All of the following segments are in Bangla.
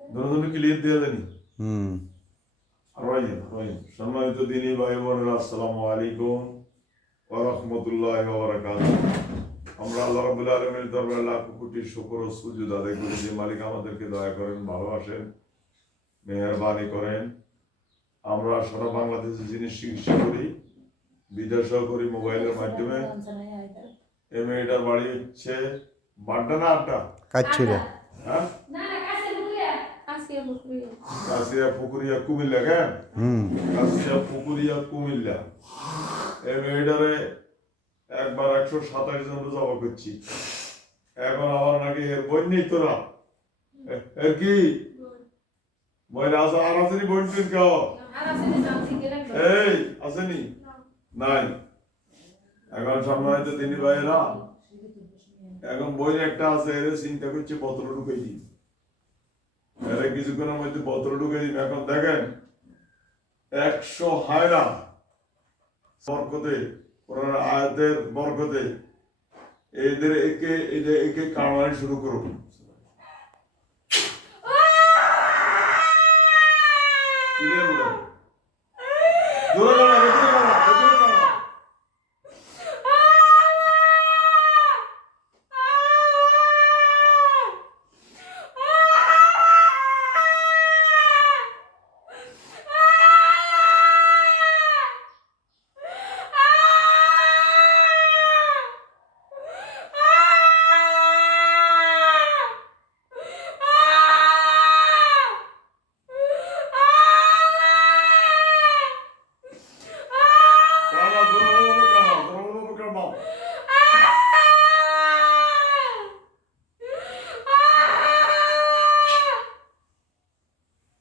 দুজনে ক্লিয়ার দিয়ে দেনি। হুম। সম্মানিত দিনী ভাই বোনেরা, আসসালামু আলাইকুম ওয়া রাহমাতুল্লাহি ওয়া বারাকাতুহু। আমরা আল্লাহ রাব্বুল আলামিনের দরবারে লাখ কোটি শুকর ও সুজুদ আদায় করি যে মালিক আমাদেরকে দয়া করেন, ভালোবাসেন, মেহেরবানি করেন। আমরা সারা বাংলাদেশে জিনিস চিকিৎসা করি, বিদেশেও করি মোবাইলের মাধ্যমে। এই মেয়েটার বাড়ি হচ্ছে বাড্ডা না আড্ডা? কাচ্ছিরা। হ্যাঁ, কাছিয়া পুকুরিয়া কুমিল্লা। কেন কাছিয়া পুকুরিয়া কুমিল্লা। এই মেয়েটারে একবার 127 জন জবা করছি। এখন আমার নাকি এর বই নেই। তোরা এর কি বই আছে? আর আসেনি বই টুন কেউ? এই আসেনি? নাই। এখন সম্মানিত দিনী ভাইয়েরা, এখন বই একটা আছে, এর চিন্তা করছে বোতল ঢুকাই দিই। এর কিছুক্ষণের মধ্যে বোতল ঢুকাই দিই। এখন দেখেন 100 হায়রা বরকতে, কোরআন আয়াতের বরকতে এদের একে কামাই শুরু করুন।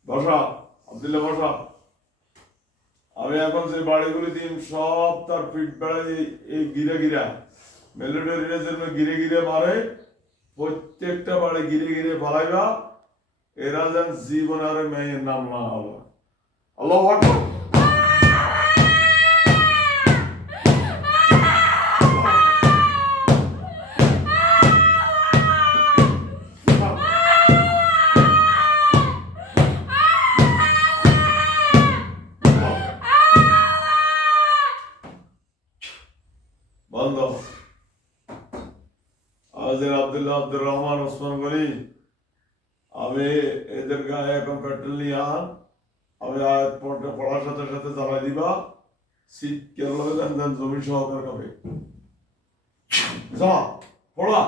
বসা আব্দুল্লাহ, বসা। আমি এখন যে বাড়িগুলি দিন সব তার পিঠ বেড়াই এই গিরে গিরা মেলোডির জন্য গিরে গিরে মারে। প্রত্যেকটা বাড়ি গিরে গিরে ফালাইবা। এরা যেন জীবন আর মেয়ের নাম না হলো। আল্লাহু আকবার। বন্ধ। আমাদের আব্দুল্লাহ আব্দুর রহমান ওসমান গনি, আমি এদের গায়ে এখন পেট্রোল নিয়ে আমি আয়াত পড়ার সাথে সাথে জ্বালাই দিবা। শীত কেরল দেন জমি সহকার খাবে। যা পড়া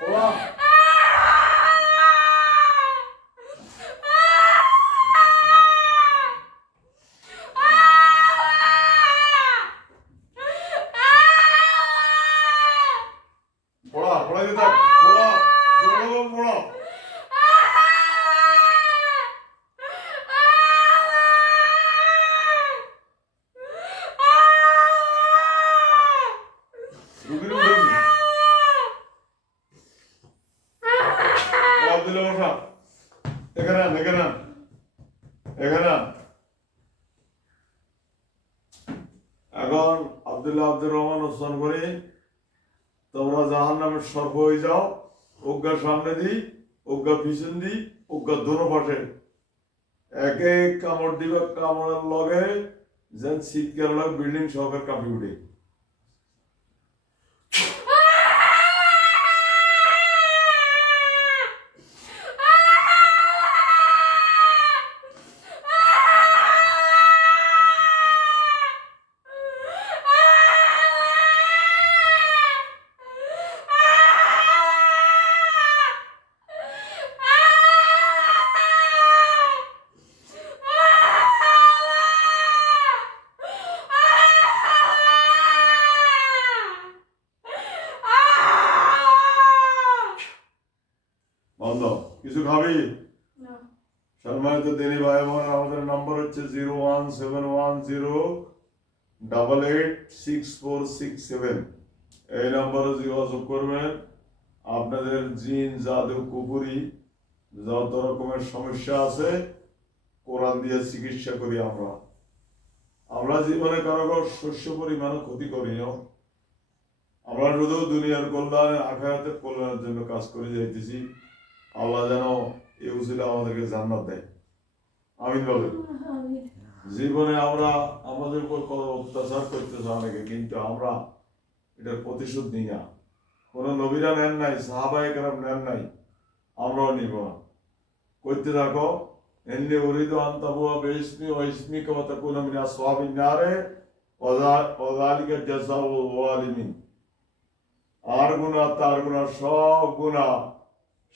পড়া। পড়া পড়াই দিতে পড়া, জোরে পড়া। রুগীর উঠে আব্দুল্লাহ বসা। এখানে আন, এখানে আন, এখানে আন। এখন আব্দুল্লাহ আব্দুর রহমান ওসমান করে তোমরা জাহান নামের সর্ব হয়ে যাও। অজ্ঞা সামনে দিই, অজ্ঞা পিছন দিই, অজ্ঞা দোনো পাশে এক এক কামড় দিবে। কামড়ের লগে যেন শীতকাল লগ বিল্ডিং সহকার কাঁপি উঠে। বন্ধ। কিছু খাবি? সম্মানিত দিনী ভাই বোন, আমাদের নম্বর হচ্ছে 01710886467। এই নম্বরে যোগাযোগ করবেন। আপনাদের জিন জাদু কুপুরি যত রকমের সমস্যা আছে কোরআন দিয়ে চিকিৎসা করি আমরা। আমরা জীবনে কারো শস্য পরিমাণ ক্ষতি করি না। আমরা শুধু দুনিয়ার কল্যাণে আখিরাতের কল্যাণের জন্য কাজ করে যাইতেছি। আল্লাহ যেন এই উসিলা আমাদেরকে জান্নাত দেয়। আমিন বলেন। জীবনে আমরা আমাদের উপর কত অত্যাচার করতেছে অনেকে, কিন্তু আমরা এটার প্রতিশোধ নিই না। কোনো নবীরা নেন নাই, সাহাবায়ে কেরাম নেন নাই, আমরাও নিব না। করতে থাকো। এমনি উরিদু আন তাবুয়া বিইসমি ওয়া ইসমিকা ওয়া তাকুনা মিন আসহাবিন নারে ওয়া যালিকা জাযাউল যালিমিন। আর গুনাহ তার গুনাহ সব গুনাহ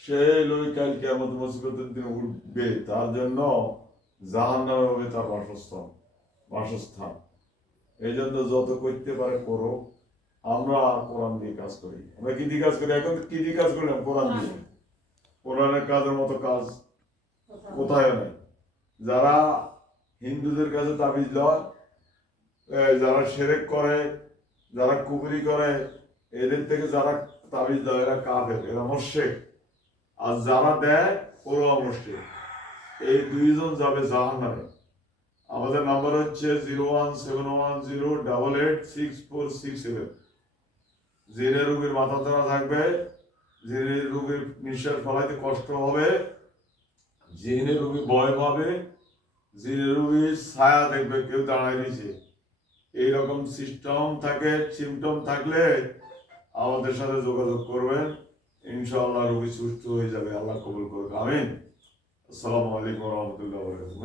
সে লই কাল কিয়ামত মুসিবতের দিন উঠবে, তার জন্য জাহান্নামে হবে তার বাসস্থান। এই জন্য যত করতে পারে করো। আমরা কোরআন দিয়ে কাজ করি। আমরা কি দিয়ে কাজ করি? এখন কি দিয়ে কাজ করলাম? কোরআন দিয়ে। কোরআনের কাজের মতো কাজ কোথায় নাই। যারা হিন্দুদের কাছে তাবিজ লয়, যারা শিরক করে, যারা কুফরি করে, এদের থেকে যারা তাবিজ দেয় এরা কাফের, এরা মুশরিক। আর যারা দেয় ওরা মুশরিক। এই দুইজন যাবে জাহান্নামে। আমাদের নাম্বার হচ্ছে 01710886467। জেনে রোগীর মাথা ধরা থাকবে, জেনে রোগীর নিঃশ্বাস ফলাইতে কষ্ট হবে, জেনে রোগী ভয় পাবে, জেনে রোগীর ছায়া দেখবে কেউ দাঁড়ায় দিয়েছে। এইরকম সিমটম থাকলে আমাদের সাথে যোগাযোগ করবেন। ইনশাআল্লাহ রোগী সুস্থ হয়ে যাবে। আল্লাহ কবুল করবে। আমিন। আসসালামু আলাইকুম ওয়া রাহমাতুল্লাহি ওয়া বারাকাতুহু।